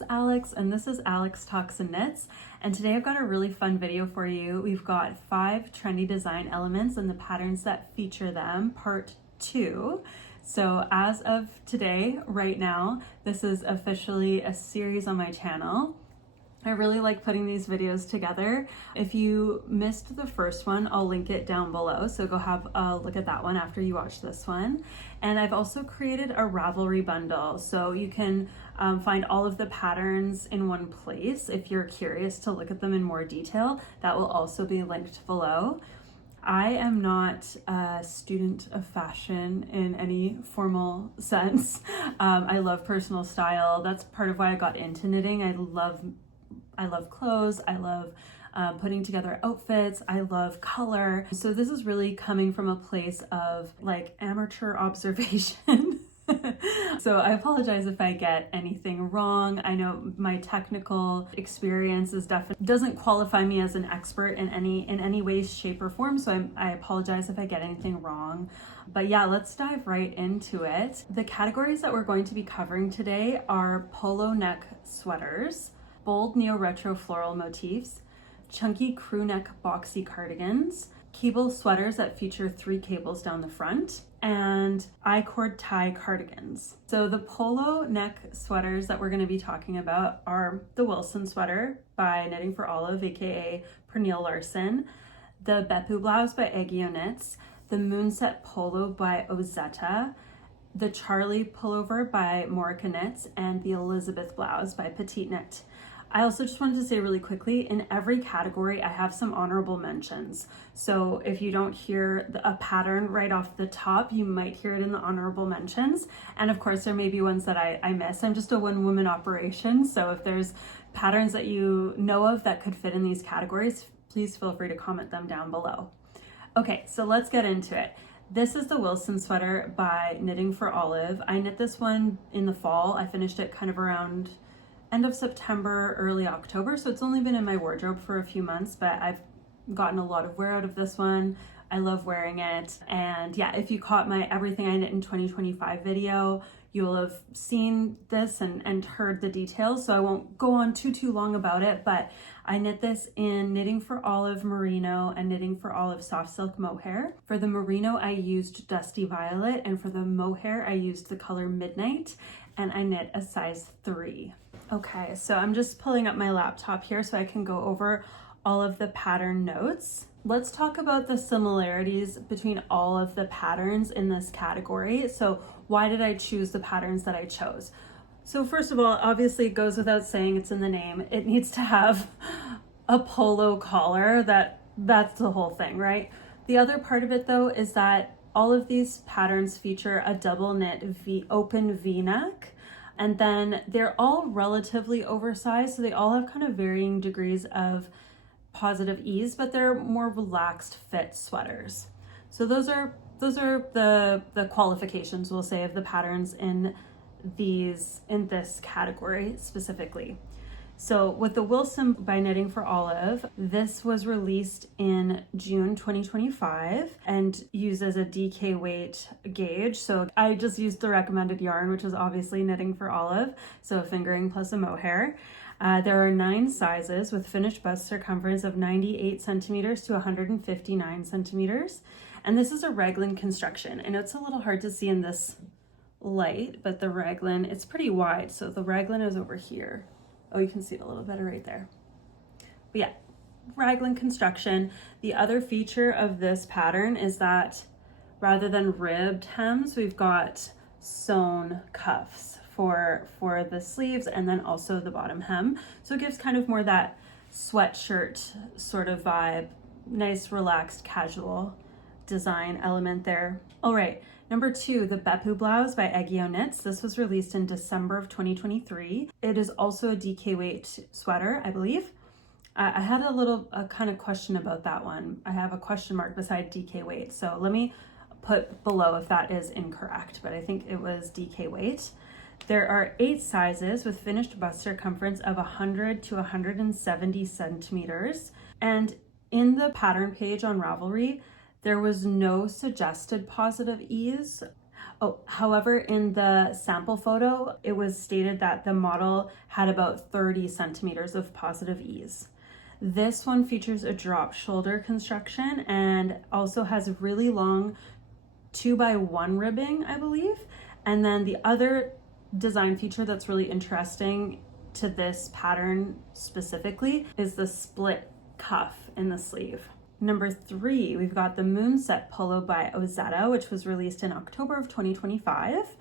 is Alex and this is Alex Talks and Knits, and today I've got a really fun video for you. We've got 5 trendy design elements and the patterns that feature them, part 2. So as of today, right now, this is officially a series on my channel. I really like putting these videos together. If you missed the first one, I'll link it down below, so go have a look at that one after you watch this one. And I've also created a Ravelry bundle, so you can find all of the patterns in one place. If you're curious to look at them in more detail, that will also be linked below. I am not a student of fashion in any formal sense. I love personal style. That's part of why I got into knitting. I love clothes, I love putting together outfits, I love color. So this is really coming from a place of like amateur observation. So I apologize if I get anything wrong. I know my technical experience is doesn't qualify me as an expert in any way, shape, or form. So I apologize if I get anything wrong. But yeah, let's dive right into it. The categories that we're going to be covering today are polo neck sweaters, bold neo-retro floral motifs, chunky crew neck boxy cardigans, cable sweaters that feature 3 cables down the front, and I-cord tie cardigans. So the polo neck sweaters that we're going to be talking about are the Wilson sweater by Knitting for Olive, aka Pernille Larsen, the Bepeu blouse by Aegyoknit, the Moonset polo by Ozetta, the Charlie pullover by Moreca knits, and the Elisabeth blouse by Petite knit. I also just wanted to say really quickly, in every category, I have some honorable mentions. So if you don't hear a pattern right off the top, you might hear it in the honorable mentions. And of course, there may be ones that I miss. I'm just a one-woman operation. So if there's patterns that you know of that could fit in these categories, please feel free to comment them down below. Okay, so let's get into it. This is the Wilson sweater by Knitting for Olive. I knit this one in the fall. I finished it kind of around end of September, early October. So it's only been in my wardrobe for a few months, but I've gotten a lot of wear out of this one. I love wearing it. And yeah, if you caught my Everything I Knit in 2025 video, you'll have seen this and heard the details. So I won't go on too long about it, but I knit this in Knitting for Olive Merino and Knitting for Olive Soft Silk Mohair. For the Merino, I used Dusty Violet, and for the Mohair, I used the color Midnight, and I knit a size 3. Okay, so I'm just pulling up my laptop here so I can go over all of the pattern notes. Let's talk about the similarities between all of the patterns in this category. So why did I choose the patterns that I chose? So first of all, obviously it goes without saying, it's in the name. It needs to have a polo collar. That's the whole thing, right? The other part of it though is that all of these patterns feature a double knit open V-neck. And then they're all relatively oversized, so they all have kind of varying degrees of positive ease, but they're more relaxed fit sweaters. So those are the qualifications, we'll say, of the patterns in this category specifically. So with the Wilson by Knitting for Olive, this was released in June 2025 and uses a DK weight gauge. So I just used the recommended yarn, which is obviously Knitting for Olive, so a fingering plus a mohair. There are 9 sizes with finished bust circumference of 98 centimeters to 159 centimeters. And this is a raglan construction. I know it's a little hard to see in this light, but the raglan, it's pretty wide. So the raglan is over here. Oh, you can see it a little better right there. But yeah, raglan construction. The other feature of this pattern is that rather than ribbed hems, we've got sewn cuffs for the sleeves and then also the bottom hem. So it gives kind of more that sweatshirt sort of vibe, nice, relaxed, casual design element there. All right. Number 2, the Bepeu blouse by Aegyoknit. This was released in December of 2023. It is also a DK weight sweater, I believe. I had a kind of question about that one. I have a question mark beside DK weight. So let me put below if that is incorrect, but I think it was DK weight. There are 8 sizes with finished bust circumference of 100 to 170 centimeters. And in the pattern page on Ravelry, there was no suggested positive ease, Oh, however, in the sample photo, it was stated that the model had about 30 centimeters of positive ease. This one features a drop shoulder construction and also has really long 2x1 ribbing, I believe. And then the other design feature that's really interesting to this pattern specifically is the split cuff in the sleeve. Number 3, we've got the Moonset Polo by Ozetta, which was released in October of 2025.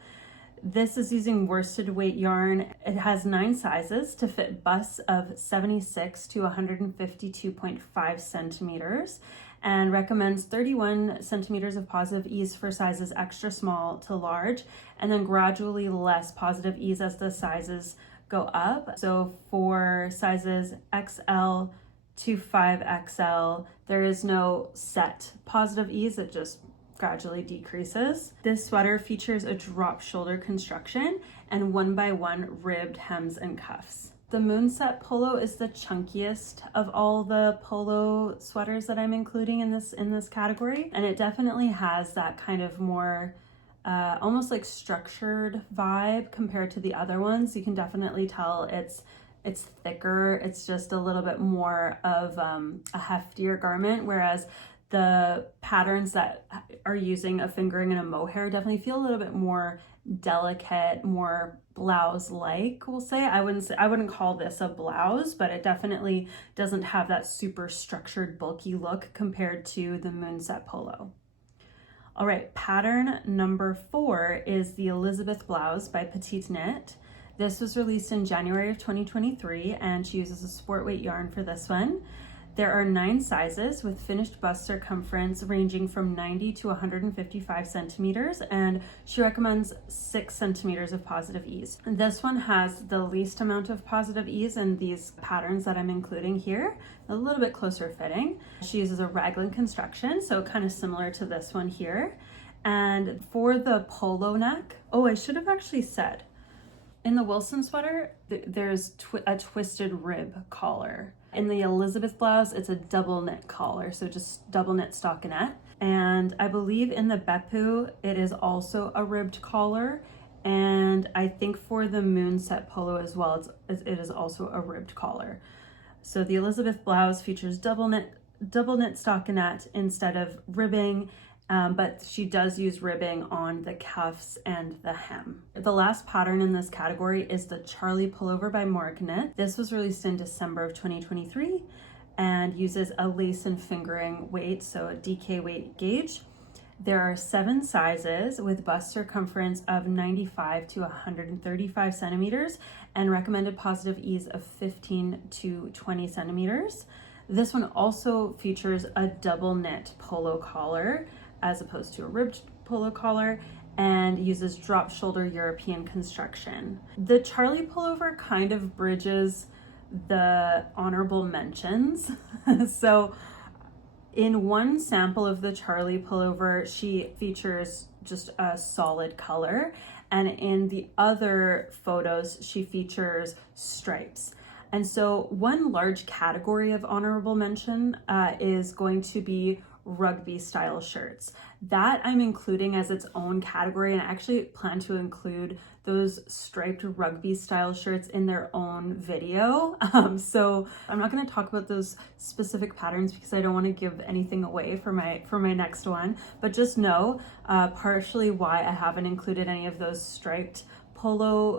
This is using worsted weight yarn. It has 9 sizes to fit busts of 76 to 152.5 centimeters and recommends 31 centimeters of positive ease for sizes extra small to large, and then gradually less positive ease as the sizes go up. So for sizes XL to 5XL, there is no set positive ease, it just gradually decreases. This sweater features a drop shoulder construction and 1x1 ribbed hems and cuffs. The Moonset Polo is the chunkiest of all the polo sweaters that I'm including in this category, and it definitely has that kind of more almost like structured vibe compared to the other ones. You can definitely tell it's thicker, it's just a little bit more of a heftier garment, whereas the patterns that are using a fingering and a mohair definitely feel a little bit more delicate, more blouse-like, we'll say. I wouldn't call this a blouse, but it definitely doesn't have that super structured, bulky look compared to the Moonset Polo. All right, pattern number 4 is the Elisabeth blouse by Petite Knit. This was released in January of 2023, and she uses a sport weight yarn for this one. There are 9 sizes with finished bust circumference ranging from 90 to 155 centimeters, and she recommends 6 centimeters of positive ease. This one has the least amount of positive ease in these patterns that I'm including here, a little bit closer fitting. She uses a raglan construction, so kind of similar to this one here. And for the polo neck, oh, I should have actually said, in the Wilson sweater, there's a twisted rib collar. In the Elisabeth blouse, it's a double knit collar, so just double knit stockinette. And I believe in the Bepeu, it is also a ribbed collar. And I think for the Moonset Polo as well, it is also a ribbed collar. So the Elisabeth blouse features double knit stockinette instead of ribbing. But she does use ribbing on the cuffs and the hem. The last pattern in this category is the Charlie Pullover by Moreca. This was released in December of 2023 and uses a lace and fingering weight, so a DK weight gauge. There are 7 sizes with bust circumference of 95 to 135 centimeters and recommended positive ease of 15 to 20 centimeters. This one also features a double knit polo collar as opposed to a ribbed polo collar, and uses drop shoulder European construction. The Charlie Pullover kind of bridges the honorable mentions. So in one sample of the Charlie Pullover, she features just a solid color, and in the other photos, she features stripes. And so one large category of honorable mention is going to be rugby style shirts. That I'm including as its own category, and I actually plan to include those striped rugby style shirts in their own video. So I'm not going to talk about those specific patterns because I don't want to give anything away for my next one, but just know partially why I haven't included any of those striped polo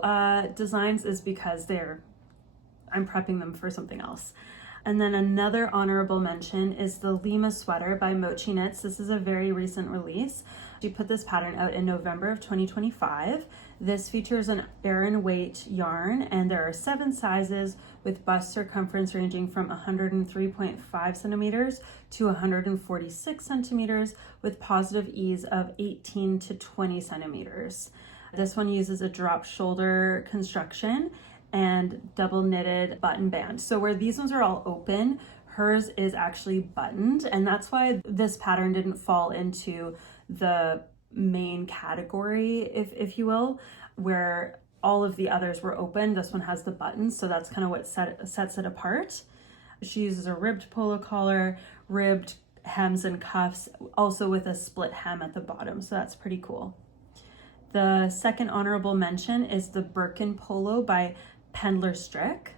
designs is because I'm prepping them for something else. And then another honorable mention is the Lima sweater by Mochi Knits. This is a very recent release. She put this pattern out in November of 2025. This features an Aran weight yarn, and there are 7 sizes with bust circumference ranging from 103.5 centimeters to 146 centimeters with positive ease of 18 to 20 centimeters. This one uses a drop shoulder construction and double knitted button band. So where these ones are all open, hers is actually buttoned, and that's why this pattern didn't fall into the main category, if you will, where all of the others were open. This one has the buttons, so that's kind of what sets it apart. She uses a ribbed polo collar, ribbed hems and cuffs, also with a split hem at the bottom, so that's pretty cool. The second honorable mention is the Birkin Polo by Pendler Strick.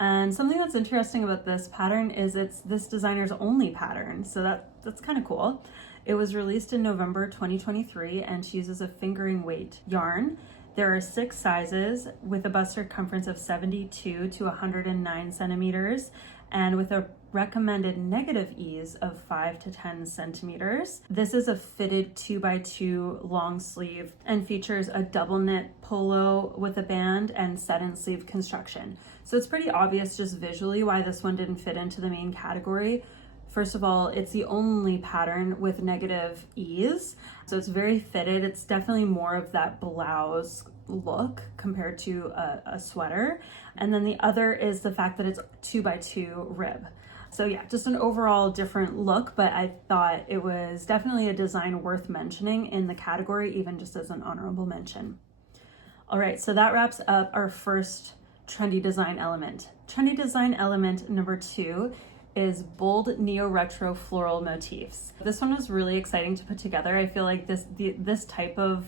And something that's interesting about this pattern is it's this designer's only pattern, so that's kind of cool. It was released in November 2023, and she uses a fingering weight yarn. There are 6 sizes with a bust circumference of 72 to 109 centimeters, and with a recommended negative ease of 5 to 10 centimeters. This is a fitted 2x2 long sleeve and features a double knit polo with a band and set-in sleeve construction. So it's pretty obvious just visually why this one didn't fit into the main category. First of all, it's the only pattern with negative ease, so it's very fitted. It's definitely more of that blouse look compared to a sweater. And then the other is the fact that it's 2x2 rib. So yeah, just an overall different look, but I thought it was definitely a design worth mentioning in the category, even just as an honorable mention. All right, so that wraps up our first trendy design element. Trendy design element number 2 is bold neo-retro floral motifs. This one was really exciting to put together. I feel like this type of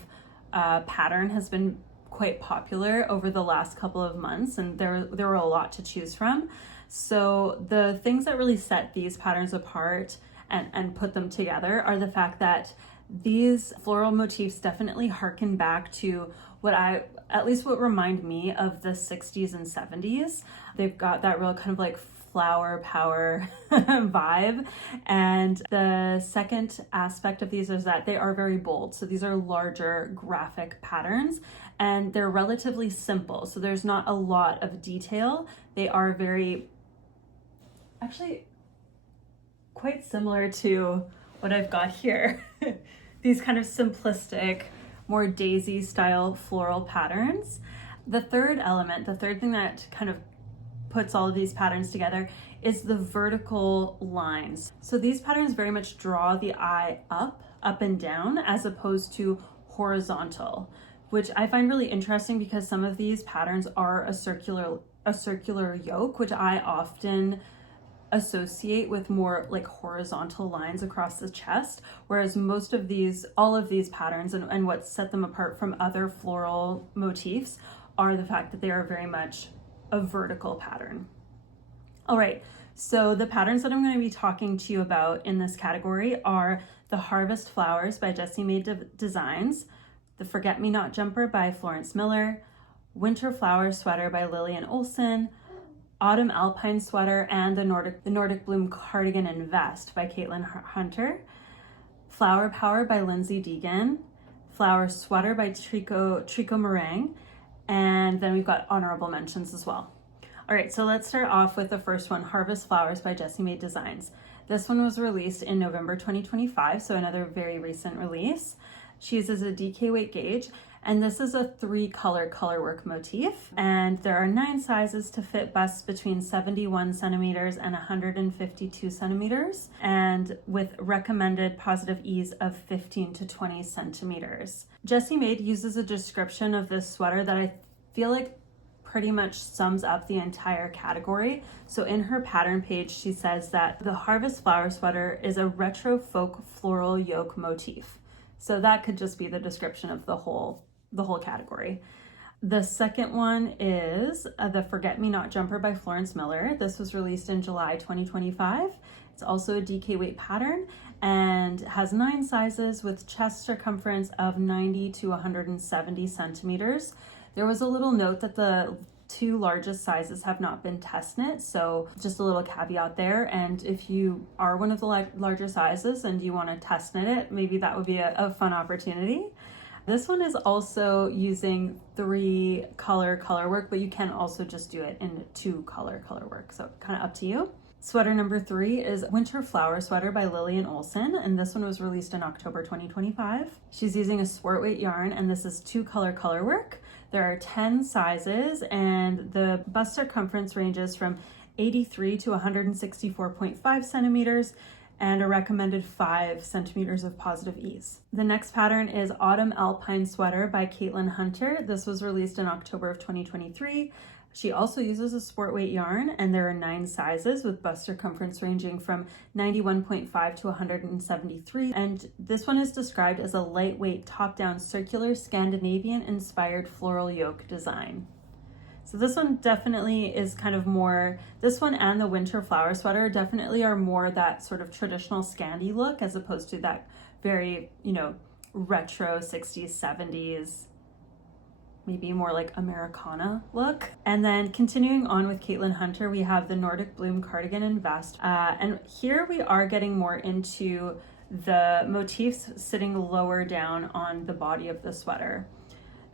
pattern has been quite popular over the last couple of months, and there were a lot to choose from. So the things that really set these patterns apart and put them together are the fact that these floral motifs definitely harken back to what remind me of the 60s and 70s. They've got that real kind of like flower power vibe. And the second aspect of these is that they are very bold. So these are larger graphic patterns and they're relatively simple. So there's not a lot of detail. They are actually quite similar to what I've got here. These kind of simplistic, more daisy style floral patterns. The third element, the third thing that kind of puts all of these patterns together is the vertical lines. So these patterns very much draw the eye up and down as opposed to horizontal, which I find really interesting because some of these patterns are a circular yoke, which I often associate with more like horizontal lines across the chest, whereas all of these patterns and what set them apart from other floral motifs are the fact that they are very much a vertical pattern. All right, so the patterns that I'm going to be talking to you about in this category are the Harvest Flowers by Jessie Maed Designs, the Forget Me Not Jumper by Florence Miller, Winter Flower Sweater by Lillian Olson, Autumn Alpine Sweater, and the Nordic Bloom Cardigan and Vest by Caitlin Hunter, Flower Power by Lindsay Degan, Flower Sweater by Tricot Meringue, and then we've got honorable mentions as well. All right, so let's start off with the first one, Harvest Flowers by Jessie Maed Designs. This one was released in November 2025, so another very recent release. She uses a DK weight gauge, and this is a 3-color colorwork motif, and there are 9 sizes to fit busts between 71 centimeters and 152 centimeters, and with recommended positive ease of 15 to 20 centimeters. Jessie Maed uses a description of this sweater that I feel like pretty much sums up the entire category. So in her pattern page, she says that the Harvest Flower Sweater is a retro folk floral yoke motif. So that could just be the description of the whole category. The second one is the Forget Me Not Jumper by Florence Miller. This was released in July 2025. It's also a DK weight pattern and has 9 sizes with chest circumference of 90 to 170 centimeters. There was a little note that the 2 largest sizes have not been test knit, so just a little caveat there. And if you are one of the larger sizes and you want to test knit it, maybe that would be a fun opportunity. This one is also using 3-color colorwork, but you can also just do it in 2-color colorwork, so kind of up to you. Sweater number 3 is Winter Flower Sweater by Lillian Olson, and this one was released in October 2025. She's using a sport weight yarn, and this is 2-color colorwork. There are 10 sizes, and the bust circumference ranges from 83 to 164.5 centimeters, and a recommended 5 centimeters of positive ease. The next pattern is Autumn Alpine Sweater by Caitlin Hunter. This was released in October of 2023. She also uses a sport weight yarn, and there are 9 sizes with bust circumference ranging from 91.5 to 173. And this one is described as a lightweight top-down circular Scandinavian inspired floral yoke design. So this one definitely is kind of more, this one and the winter flower sweater definitely are more that sort of traditional Scandi look as opposed to that very, you know, retro 60s, 70s, maybe more like Americana look. And then continuing on with Caitlin Hunter, we have the Nordic Bloom cardigan and vest. And here we are getting more into the motifs sitting lower down on the body of the sweater.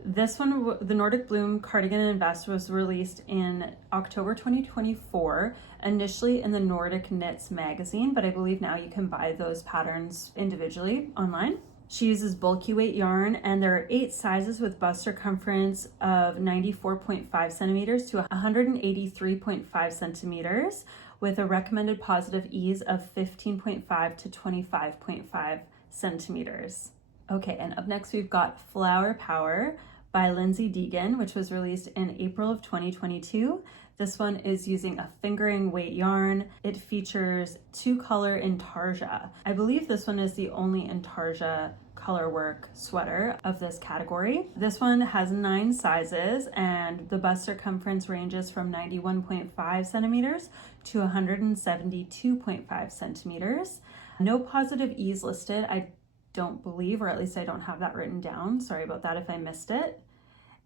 This one, the Nordic Bloom cardigan and vest, was released in October 2024, initially in the Nordic Knits magazine, but I believe now you can buy those patterns individually online. She uses bulky weight yarn, and there are 8 sizes with bust circumference of 94.5 centimeters to 183.5 centimeters, with a recommended positive ease of 15.5 to 25.5 centimeters. Okay, and up next we've got Flower Power by Lindsay Degan, which was released in April of 2022. This one is using a fingering weight yarn. It features 2-color intarsia. I believe this one is the only intarsia color work sweater of this category. This one has 9 sizes, and the bust circumference ranges from 91.5 centimeters to 172.5 centimeters. No positive ease listed, I don't believe, or at least I don't have that written down. Sorry about that if I missed it.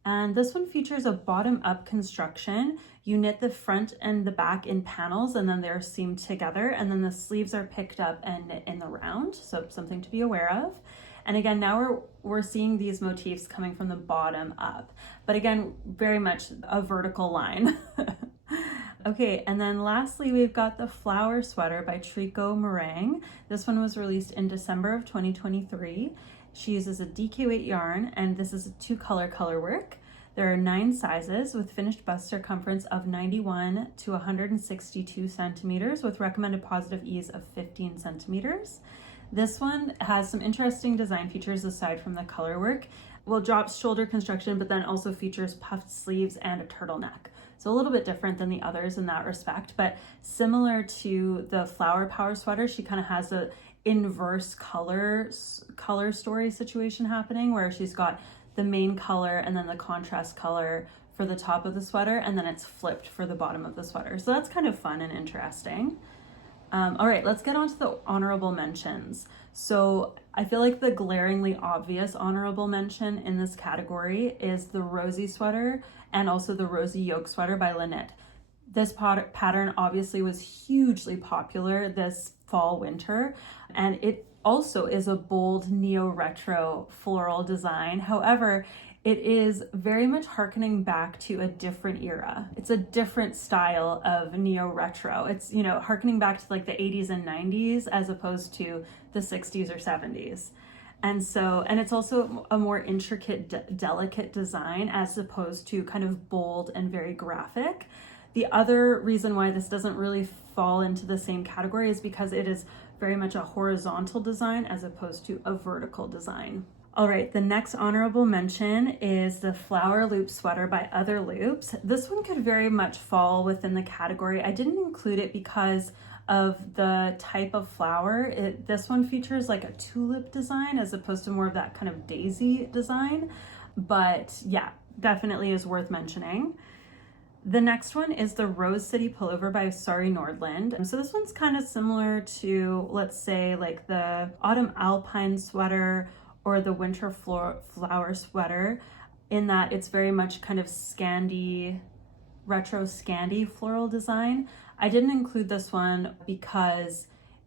And this one features a bottom-up construction. You knit the front and the back in panels, and then they're seamed together, and then the sleeves are picked up and knit in the round, so something to be aware of. And again, now we're seeing these motifs coming from the bottom up, but again, very much a vertical line. Okay, and then lastly, we've got the Flower Sweater by Tricot Meringue. This one was released in December of 2023. She uses a DK weight yarn, and this is a 2-color color work. There are 9 sizes with finished bust circumference of 91 to 162 centimeters with recommended positive ease of 15 centimeters. This one has some interesting design features aside from the color work. Well, drops shoulder construction, but then also features puffed sleeves and a turtleneck. So a little bit different than the others in that respect, but similar to the Flower Power sweater, she kind of has a inverse color story situation happening where she's got the main color and then the contrast color for the top of the sweater, and then it's flipped for the bottom of the sweater. So that's kind of fun and interesting. All right, let's get on to the honorable mentions. So I feel like the glaringly obvious honorable mention in this category is the Rosy sweater and also the Rosy Yoke sweater by Lynette. This pattern obviously was hugely popular this fall winter, and it also is a bold neo-retro floral design. However, it is very much harkening back to a different era. It's a different style of neo-retro. It's, you know, harkening back to like the 80s and 90s as opposed to the 60s or 70s. And so, and it's also a more intricate, delicate design as opposed to kind of bold and very graphic. The other reason why this doesn't really fall into the same category is because it is very much a horizontal design as opposed to a vertical design. All right, the next honorable mention is the Flower Loop sweater by Other Loops. This one could very much fall within the category. I didn't include it because of the type of flower. This one features like a tulip design as opposed to more of that kind of daisy design. But yeah, definitely is worth mentioning. The next one is the Rose City Pullover by Sari Nordland. So this one's kind of similar to, let's say, like the Autumn Alpine sweater or the Winter Flower sweater, in that it's very much kind of Scandi, retro Scandi floral design. I didn't include this one because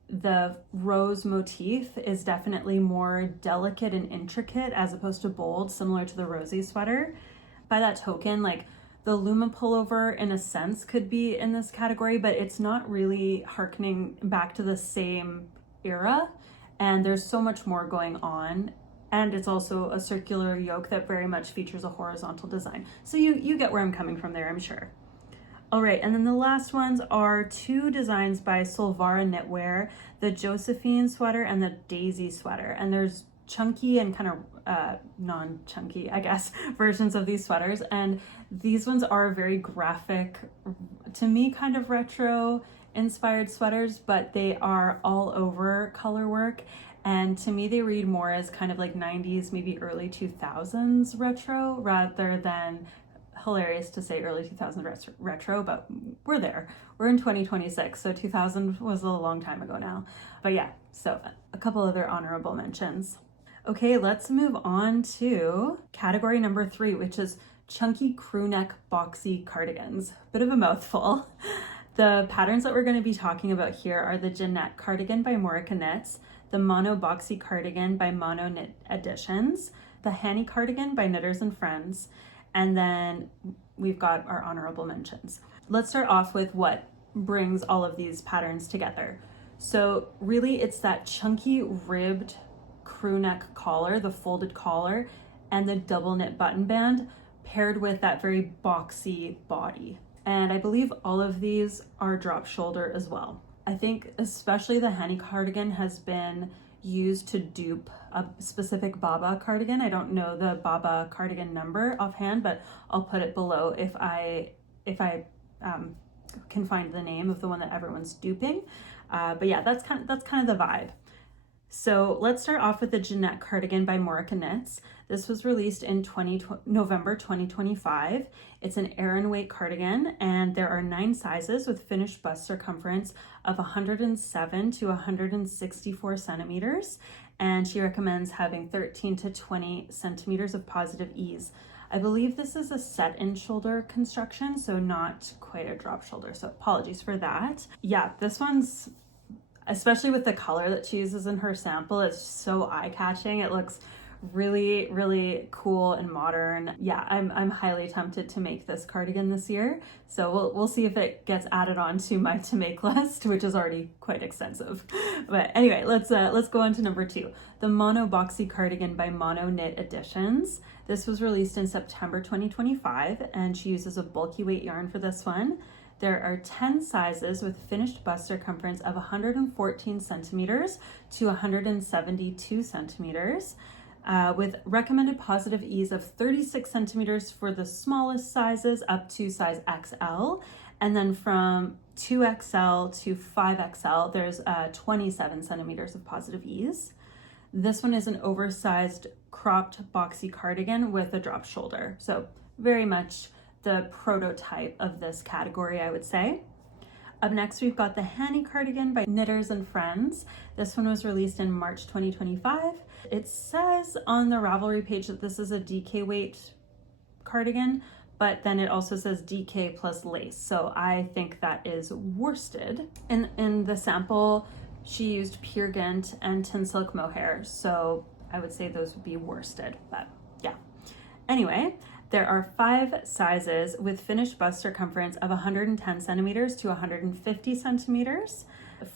the rose motif is definitely more delicate and intricate as opposed to bold, similar to the Rosy sweater. By that token, like the Luma pullover in a sense could be in this category, but it's not really harkening back to the same era, and there's so much more going on. And it's also a circular yoke that very much features a horizontal design. So you get where I'm coming from there, I'm sure. All right, and then the last ones are 2 designs by Solvara Knitwear, the Josephine sweater and the Daisy sweater. And there's chunky and kind of non-chunky, I guess, versions of these sweaters. And these ones are very graphic, to me, kind of retro inspired sweaters, but they are all over color work. And to me, they read more as kind of like 90s, maybe early 2000s retro, rather than, hilarious to say early 2000s retro, but we're there. We're in 2026, so 2000 was a long time ago now. But yeah, so a couple other honorable mentions. Okay, let's move on to category number 3, which is chunky crewneck boxy cardigans. Bit of a mouthful. The patterns that we're going to be talking about here are the Janette cardigan by Moreca Knits, the Mono Boxy cardigan by Mono Knit Editions, the Hanni cardigan by Knitters and Friends, and then we've got our honorable mentions. Let's start off with what brings all of these patterns together. So really it's that chunky ribbed crew neck collar, the folded collar, and the double knit button band paired with that very boxy body. And I believe all of these are drop shoulder as well. I think especially the Hanni cardigan has been used to dupe a specific Baba cardigan. I don't know the Baba cardigan number offhand, but I'll put it below if I can find the name of the one that everyone's duping. But yeah, that's kind of the vibe. So let's start off with the Janette cardigan by Moreca Knits. This was released in November 2025. It's an Aran weight cardigan, and there are 9 sizes with finished bust circumference of 107 to 164 centimeters. And she recommends having 13 to 20 centimeters of positive ease. I believe this is a set-in shoulder construction, so not quite a drop shoulder. So apologies for that. Yeah, this one's, especially with the color that she uses in her sample, it's so eye-catching. It looks really, really cool and modern. Yeah, I'm highly tempted to make this cardigan this year. So we'll see if it gets added on to my to make list, which is already quite extensive. But anyway, let's go on to number 2, the Mono Boxy cardigan by Mono Knit Editions. This was released in September 2025, and she uses a bulky weight yarn for this one. There are 10 sizes with finished bust circumference of 114 centimeters to 172 centimeters, with recommended positive ease of 36 centimeters for the smallest sizes up to size XL. And then from 2XL to 5XL, there's 27 centimeters of positive ease. This one is an oversized cropped boxy cardigan with a drop shoulder. So very much the prototype of this category, I would say. Up next, we've got the Hanni cardigan by Knitters and Friends. This one was released in March 2025. It says on the Ravelry page that this is a DK weight cardigan, but then it also says DK plus lace. So I think that is worsted. In the sample, she used pure Ghent and tin silk mohair. So I would say those would be worsted, but yeah. Anyway, there are 5 sizes with finished bust circumference of 110 centimeters to 150 centimeters.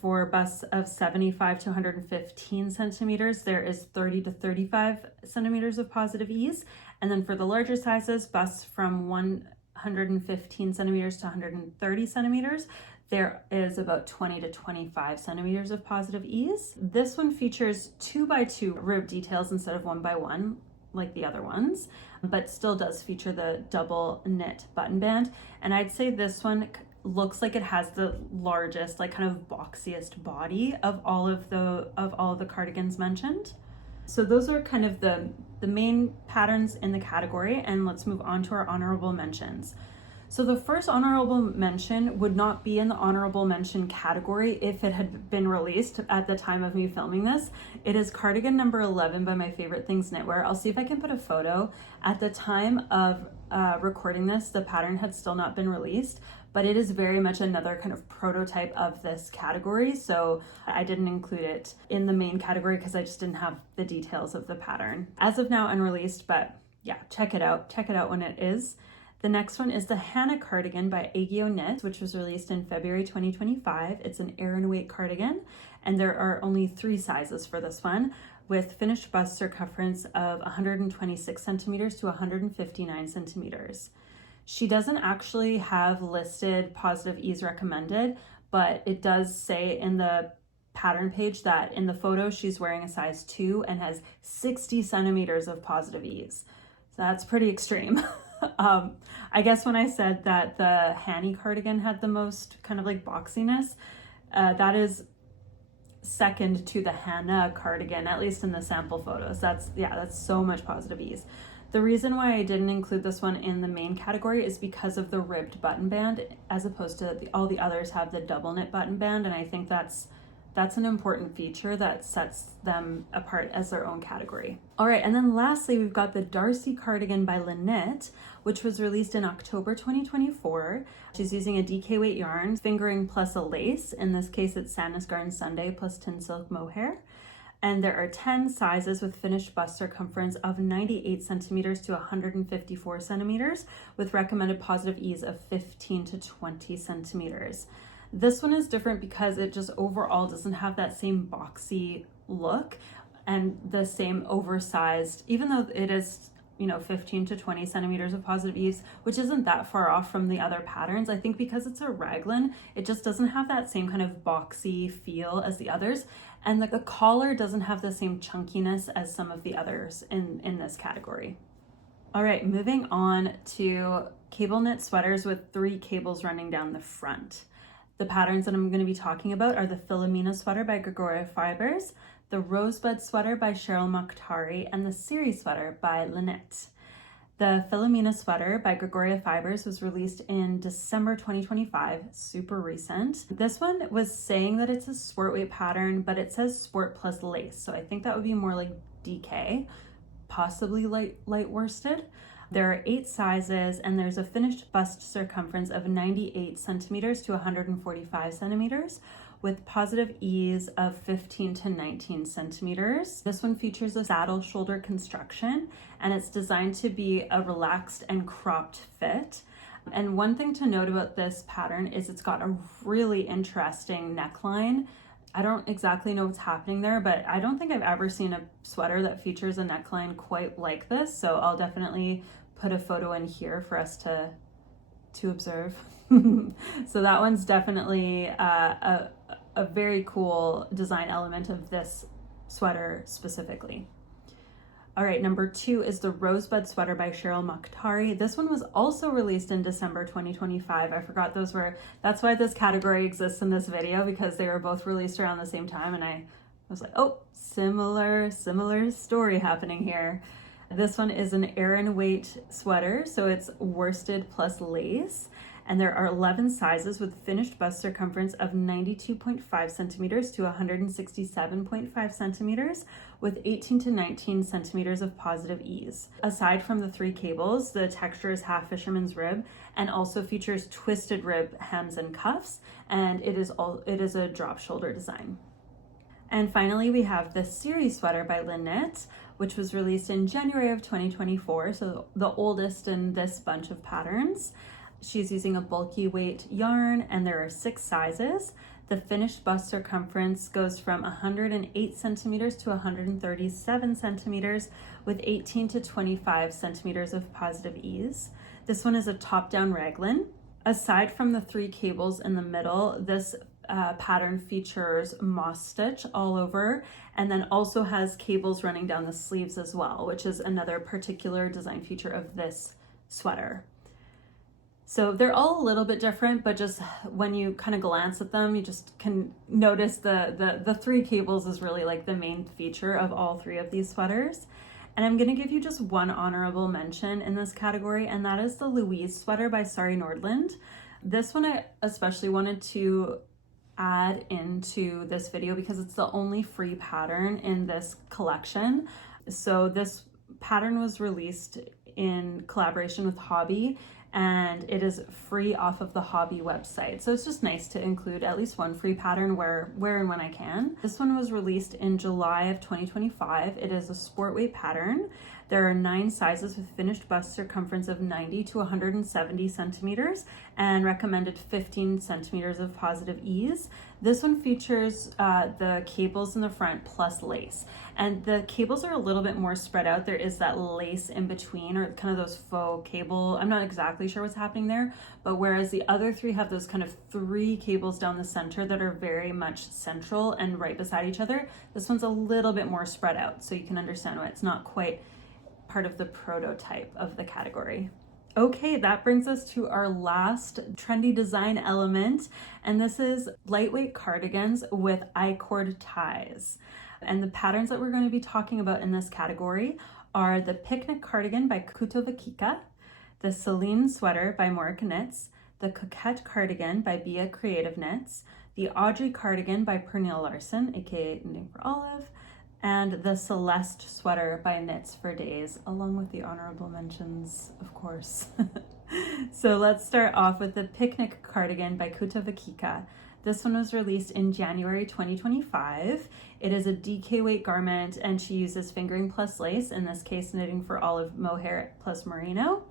For busts of 75 to 115 centimeters, there is 30 to 35 centimeters of positive ease. And then for the larger sizes, busts from 115 centimeters to 130 centimeters, there is about 20 to 25 centimeters of positive ease. This one features 2x2 rib details instead of 1x1, like the other ones, but still does feature the double knit button band. And I'd say this one looks like it has the largest, like kind of boxiest body of all of the cardigans mentioned. So those are kind of the main patterns in the category, and let's move on to our honorable mentions. So the first honorable mention would not be in the honorable mention category if it had been released at the time of me filming this. It is cardigan number 11 by My Favorite Things Knitwear. I'll see if I can put a photo. At the time of recording this, the pattern had still not been released, but it is very much another kind of prototype of this category. So I didn't include it in the main category because I just didn't have the details of the pattern. As of now, unreleased, but yeah, check it out. Check it out when it is. The next one is the Hanni cardigan by Aegyoknit, which was released in February 2025. It's an Aran weight cardigan, and there are only 3 sizes for this one, with finished bust circumference of 126 centimeters to 159 centimeters. She doesn't actually have listed positive ease recommended, but it does say in the pattern page that in the photo she's wearing a size 2 and has 60 centimeters of positive ease. So that's pretty extreme. I guess when I said that the Hanni cardigan had the most kind of like boxiness, that is second to the Hanna cardigan, at least in the sample photos. That's so much positive ease. The reason why I didn't include this one in the main category is because of the ribbed button band, as opposed to all the others have the double knit button band, and I think that's an important feature that sets them apart as their own category. All right, and then lastly, we've got the Darcy cardigan by Linette, which was released in October 2024. She's using a DK weight yarn, fingering plus a lace. In this case, it's Sadness Garden Sunday plus tin silk mohair. And there are 10 sizes with finished bust circumference of 98 centimeters to 154 centimeters, with recommended positive ease of 15 to 20 centimeters. This one is different because it just overall doesn't have that same boxy look and the same oversized, even though it is, 15 to 20 centimeters of positive ease, which isn't that far off from the other patterns. I think because it's a raglan, it just doesn't have that same kind of boxy feel as the others. And the collar doesn't have the same chunkiness as some of the others in this category. All right, moving on to cable knit sweaters with 3 cables running down the front. The patterns that I'm going to be talking about are the Philomena sweater by Gregoria Fibers, the Rosebud sweater by Cheryl Mokhtari, and the Siri sweater by Linette. The Philomena sweater by Gregoria Fibers was released in December 2025, super recent. This one was saying that it's a sport weight pattern, but it says sport plus lace, so I think that would be more like DK, possibly light worsted. There are 8 sizes, and there's a finished bust circumference of 98 centimeters to 145 centimeters, with positive ease of 15 to 19 centimeters. This one features a saddle shoulder construction, and it's designed to be a relaxed and cropped fit. And one thing to note about this pattern is it's got a really interesting neckline. I don't exactly know what's happening there, but I don't think I've ever seen a sweater that features a neckline quite like this. So I'll definitely put a photo in here for us to observe. So that one's definitely a very cool design element of this sweater specifically. All right, number 2 is the Rosebud sweater by Cheryl Mokhtari. This one was also released in December 2025. I forgot that's why this category exists in this video, because they were both released around the same time, and I was like, oh, similar story happening here. This one is an Aran weight sweater, so it's worsted plus lace. And there are 11 sizes with finished bust circumference of 92.5 centimeters to 167.5 centimeters, with 18 to 19 centimeters of positive ease. Aside from the 3 cables, the texture is half fisherman's rib and also features twisted rib hems and cuffs, and it is a drop shoulder design. And finally, we have the Siri sweater by Linette, which was released in January of 2024, so the oldest in this bunch of patterns. She's using a bulky weight yarn, and there are 6 sizes. The finished bust circumference goes from 108 centimeters to 137 centimeters, with 18 to 25 centimeters of positive ease. This one is a top-down raglan. Aside from the 3 cables in the middle, this pattern features moss stitch all over, and then also has cables running down the sleeves as well, which is another particular design feature of this sweater. So they're all a little bit different, but just when you kind of glance at them, you just can notice the 3 cables is really like the main feature of all 3 of these sweaters. And I'm going to give you just one honorable mention in this category, and that is the Louise sweater by Sari Nordland. This one I especially wanted to add into this video because it's the only free pattern in this collection. So this pattern was released in collaboration with Hobby, and it is free off of the Hobby website. So it's just nice to include at least one free pattern where and when I can. This one was released in July of 2025. It is a sport weight pattern, There are 9 sizes with finished bust circumference of 90 to 170 centimeters and recommended 15 centimeters of positive ease. This one features the cables in the front plus lace, and the cables are a little bit more spread out. There is that lace in between, or kind of those faux cable. I'm not exactly sure what's happening there, but whereas the other 3 have those kind of 3 cables down the center that are very much central and right beside each other, this one's a little bit more spread out, so you can understand why it's not quite part of the prototype of the category. Okay, that brings us to our last trendy design element, and this is lightweight cardigans with I-cord ties. And the patterns that we're going to be talking about in this category are the Picnic Cardigan by Kutovakika, the Celine Sweater by Moreca Knits, the Coquette Cardigan by Bia Creative Knits, the Audrey Cardigan by Pernille Larsen, aka Knitting for Olive, and the Celeste Sweater by Knits for Days, along with the honorable mentions, of course. So let's start off with the Picnic Cardigan by Kutovakika. This one was released in January 2025. It is a DK weight garment, and she uses fingering plus lace, in this case Knitting for Olive mohair plus merino.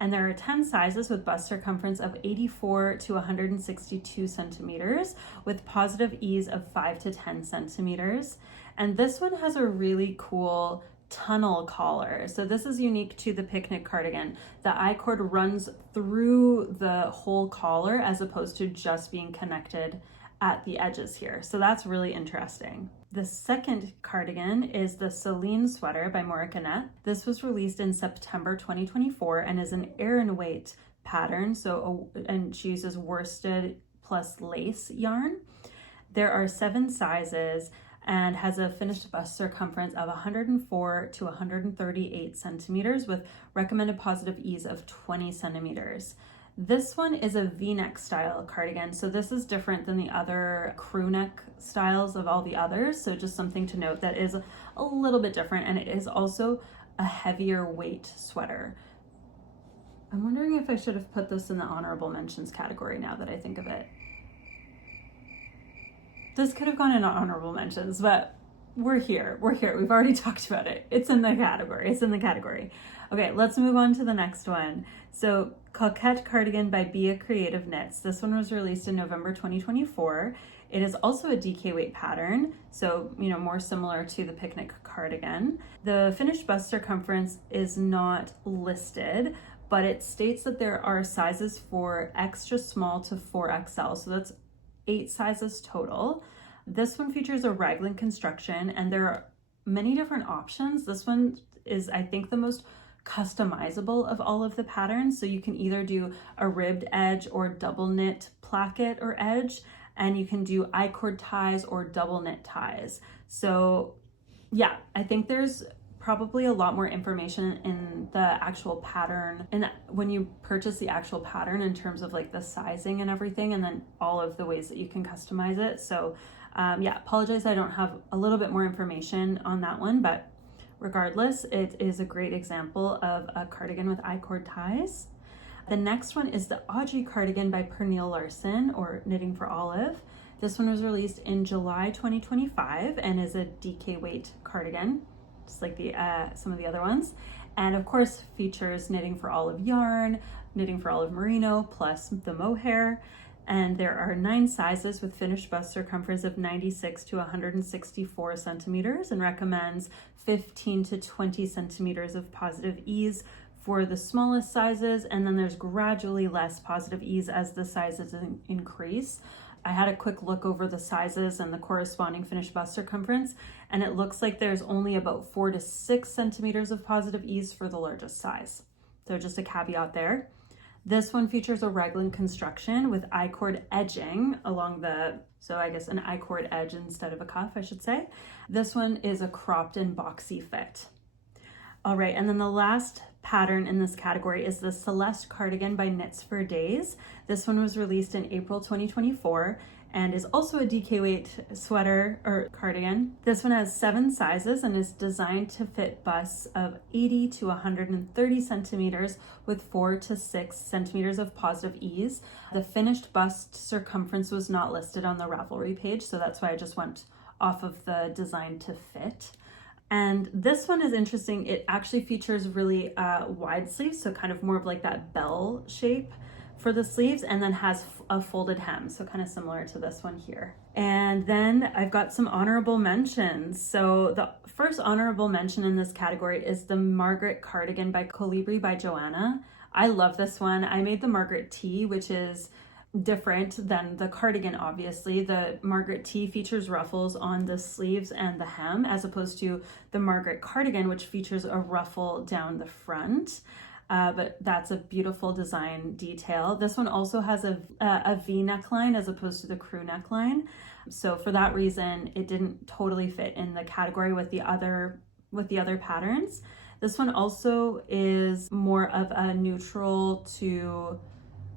And there are 10 sizes with bust circumference of 84 to 162 centimeters with positive ease of 5 to 10 centimeters. And this one has a really cool tunnel collar. So this is unique to the Picnic Cardigan. The I-cord runs through the whole collar as opposed to just being connected at the edges here. So that's really interesting. The second cardigan is the Celine Sweater by Moreca Knit. This was released in September 2024 and is an Aran weight pattern. And she uses worsted plus lace yarn. There are 7 sizes and has a finished bust circumference of 104 to 138 centimeters with recommended positive ease of 20 centimeters. This one is a V-neck style cardigan, so this is different than the other crew neck styles of all the others, so just something to note that is a little bit different, and it is also a heavier weight sweater. I'm wondering if I should have put this in the honorable mentions category now that I think of it. This could have gone in honorable mentions, but we're here. We've already talked about it. It's in the category. Okay, let's move on to the next one. So Coquette Cardigan by Bia Creative Knits. This one was released in November 2024. It is also a DK weight pattern, so more similar to the Picnic Cardigan. The finished bust circumference is not listed, but it states that there are sizes for extra small to 4XL, so that's 8 sizes total. This one features a raglan construction, and there are many different options. This one is, I think, the most customizable of all of the patterns. So you can either do a ribbed edge or double knit placket or edge, and you can do I-cord ties or double knit ties. So yeah, I think there's probably a lot more information in the actual pattern and when you purchase the actual pattern in terms of like the sizing and everything, and then all of the ways that you can customize it. So yeah, apologize I don't have a little bit more information on that one, but regardless, it is a great example of a cardigan with I-cord ties. The next one is the Audrey Cardigan by Pernille Larsen, or Knitting for Olive. This one was released in July 2025 and is a DK weight cardigan, just like some of the other ones. And of course features Knitting for Olive yarn, Knitting for Olive merino, plus the mohair. And there are 9 sizes with finished bust circumference of 96 to 164 centimeters and recommends 15 to 20 centimeters of positive ease for the smallest sizes. And then there's gradually less positive ease as the sizes increase. I had a quick look over the sizes and the corresponding finished bust circumference, and it looks like there's only about 4 to 6 centimeters of positive ease for the largest size. So just a caveat there. This one features a raglan construction with I-cord edging along so I guess an I-cord edge instead of a cuff, I should say. This one is a cropped and boxy fit. All right, and then the last pattern in this category is the Celeste Cardigan by Knits for Days. This one was released in April 2024 and is also a DK weight sweater or cardigan. This one has 7 sizes and is designed to fit busts of 80 to 130 centimeters with 4 to 6 centimeters of positive ease. The finished bust circumference was not listed on the Ravelry page, so that's why I just went off of the design to fit. And this one is interesting. It actually features really wide sleeves, so kind of more of like that bell shape for the sleeves, and then has a folded hem, so kind of similar to this one here. And then I've got some honorable mentions. So the first honorable mention in this category is the Margaret Cardigan by Colibri by Joanna. I love this one. I made the Margaret T, which is different than the cardigan. Obviously, the Margaret T features ruffles on the sleeves and the hem, as opposed to the Margaret Cardigan, which features a ruffle down the front. But that's a beautiful design detail. This one also has a V neckline as opposed to the crew neckline. So for that reason, it didn't totally fit in the category with the other patterns. This one also is more of a neutral to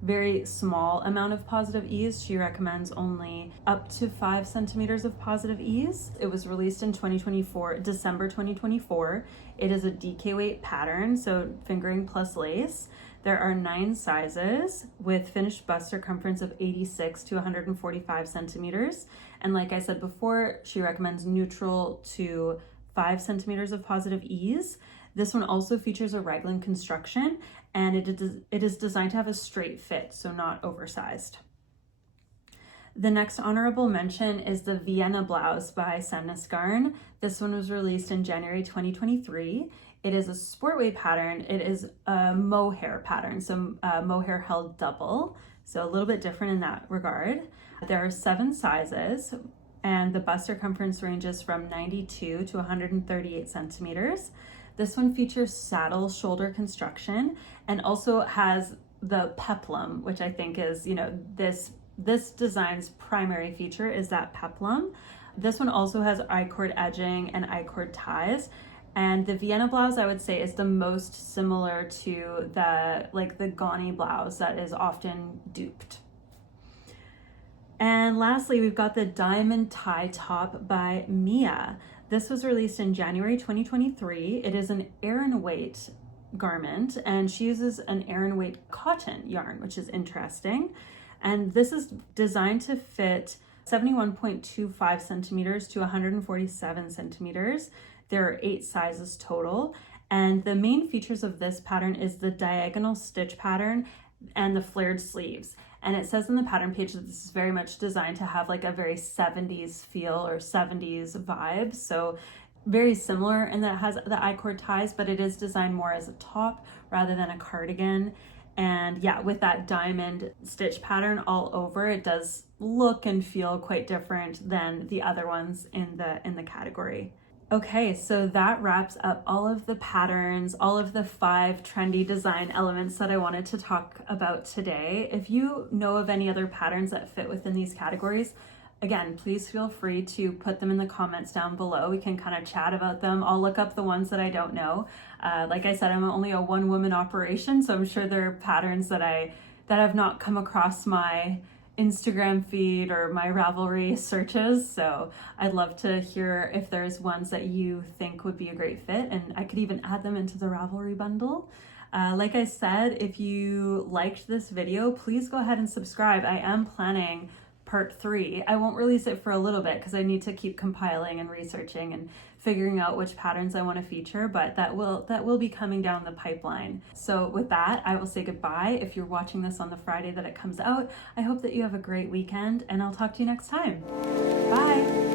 very small amount of positive ease. She recommends only up to 5 centimeters of positive ease. It was released in December 2024. It is a DK weight pattern, so fingering plus lace. There are 9 sizes with finished bust circumference of 86 to 145 centimeters. And like I said before, she recommends neutral to 5 centimeters of positive ease. This one also features a raglan construction, and it is designed to have a straight fit, so not oversized. The next honorable mention is the Vienna Blouse by Semnisgarn. This one was released in January 2023. It is a sport weight pattern. It is a mohair pattern, so mohair held double, so a little bit different in that regard. There are 7 sizes, and the bust circumference ranges from 92 to 138 centimeters. This one features saddle shoulder construction and also has the peplum, which I think is, this design's primary feature is that peplum. This one also has I-cord edging and I-cord ties. And the Vienna blouse, I would say, is the most similar to the Ghani blouse that is often duped. And lastly, we've got the Diamond Tie Top by Mia. This was released in January 2023. It is an Aran weight garment, and she uses an Aran weight cotton yarn, which is interesting. And this is designed to fit 71.25 centimeters to 147 centimeters. There are 8 sizes total. And the main features of this pattern is the diagonal stitch pattern and the flared sleeves. And it says in the pattern page that this is very much designed to have like a very 70s feel or 70s vibe. So very similar in that it has the I-cord ties, but it is designed more as a top rather than a cardigan. And yeah, with that diamond stitch pattern all over, it does look and feel quite different than the other ones in the category. Okay, so that wraps up all of the patterns, all of the 5 trendy design elements that I wanted to talk about today. If you know of any other patterns that fit within these categories, again, please feel free to put them in the comments down below. We can kind of chat about them. I'll look up the ones that I don't know. Like I said, I'm only a one-woman operation, so I'm sure there are patterns that have not come across my Instagram feed or my Ravelry searches. So I'd love to hear if there's ones that you think would be a great fit, and I could even add them into the Ravelry bundle. Like I said, if you liked this video, please go ahead and subscribe. I am planning part 3. I won't release it for a little bit because I need to keep compiling and researching and figuring out which patterns I want to feature, but that will be coming down the pipeline. So with that, I will say goodbye. If you're watching this on the Friday that it comes out, I hope that you have a great weekend, and I'll talk to you next time. Bye.